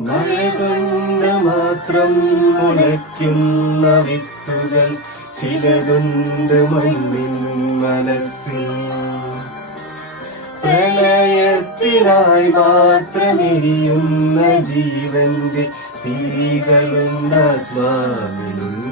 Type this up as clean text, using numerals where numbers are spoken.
മഴ കൊണ്ട് മാത്രം മുളയ്ക്കുന്ന വിത്തുകൾ ചിലതുണ്ട് മണ്ണിൻ മനസ്സിൽ. പ്രളയത്തിനായി മാത്രമെരിയുന്ന ജീവന്റെ തിരികളുണ്ടാത്മാവിലുള്ള